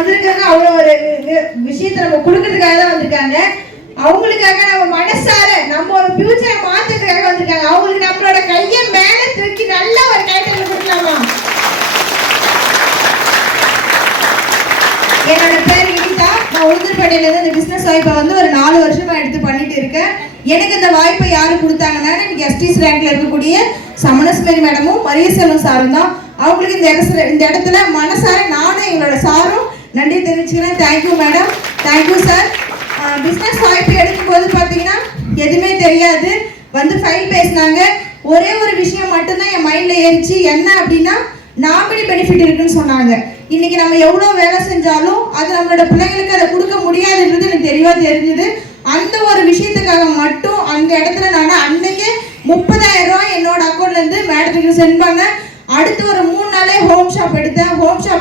வந்திருக்காங்க, அவ்வளோ ஒரு விஷயத்தை நம்ம கொடுக்கறதுக்காக தான் வந்திருக்காங்க. அவங்களுக்காக நம்ம மனசார நம்ம ஒரு ஃபியூச்சரை மாத்துறதுக்காக வந்திருக்காங்க. அவங்களுக்கு நம்மளோட கையை மேல தூக்கி நல்ல ஒரு கைத்தறி கொடுக்கலாமா? என்னோட பேர் இனிதா. நான் உளுந்தூர்பேட்டையில இருந்து இந்த பிசினஸ் வாய்ப்பை வந்து ஒரு 4 வருஷமா எடுத்து பண்ணிட்டு இருக்கேன். எனக்கு இந்த வாய்ப்பை யாரு கொடுத்தாங்கன்னா எனக்கு எஸ்டிஸ் ரேங்க்ல இருக்கக்கூடிய சமணஸ்மேரி மேடமும் மரியசெல்வம் சாரும் தான். அவங்களுக்கு இந்த இடத்துல மனசார நானும் எங்களோட சாரும் நன்றி தெரிவிச்சுக்கிறேன். Thank you madam, thank you sir. Business வாய்ப்பு எடுக்கும்போது பார்த்தீங்கன்னா எதுவுமே தெரியாது, வந்து ஃபைல் பேசினாங்க. ஒரே ஒரு விஷயம் மட்டும்தான் என் மைண்டில் ஏறிச்சு, என்ன அப்படின்னா நாமினி பெனிஃபிட் இருக்குன்னு சொன்னாங்க. இன்னைக்கு நம்ம எவ்வளோ வேலை செஞ்சாலும் அது நம்மளோட பிள்ளைங்களுக்கு அதை கொடுக்க முடியாதுன்றது எனக்கு தெளிவாக தெரிஞ்சுது. அந்த ஒரு விஷயத்துக்காக மட்டும் அந்த இடத்துல நான் அன்னைக்கே 30,000 ரூபாய் என்னோட அக்கௌண்ட்லேருந்து மேடத்துக்கு சென்ட் பண்ணேன். அடுத்து ஒரு 3 நாளே ஹோம் ஷாப்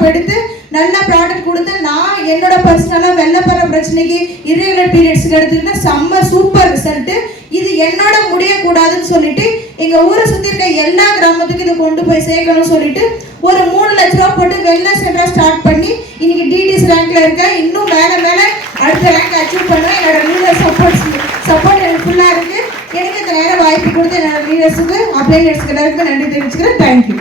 எடுத்து நல்ல ப்ராடக்ட் கொடுத்தேன். நான் என்னோட பர்சனலாக வெள்ளப்படுற பிரச்சனைக்கு இர்ரெகுலர் பீரியட்ஸ்க்கு எடுத்துக்கிட்டேன். செம்ம சூப்பர் ரிசல்ட்டு. இது என்னோட முடியக்கூடாதுன்னு சொல்லிட்டு எங்கள் ஊரை சுற்றி இருக்க எல்லா கிராமத்துக்கும் இதை கொண்டு போய் சேர்க்கணும்னு சொல்லிட்டு ஒரு 3 லட்ச ரூபா போட்டு வெல்னஸ் சென்டராக ஸ்டார்ட் பண்ணி இன்னைக்கு டிடிஎஸ் ரேங்க்ல இருக்கேன். இன்னும் மேலே அடுத்த ரேங்க் அச்சீவ் பண்ணுவேன். என்னோட லீடர் சப்போர்ட் எனக்கு ஃபுல்லாக இருக்குது. எனக்கு இந்த நேரம் வாய்ப்பு கொடுத்து என்னோட லீடர்ஸுக்கு அப்ளைனர்ஸ்க்கு எல்லாருக்குமே நன்றி தெரிவிச்சுக்கிறேன். தேங்க்யூ.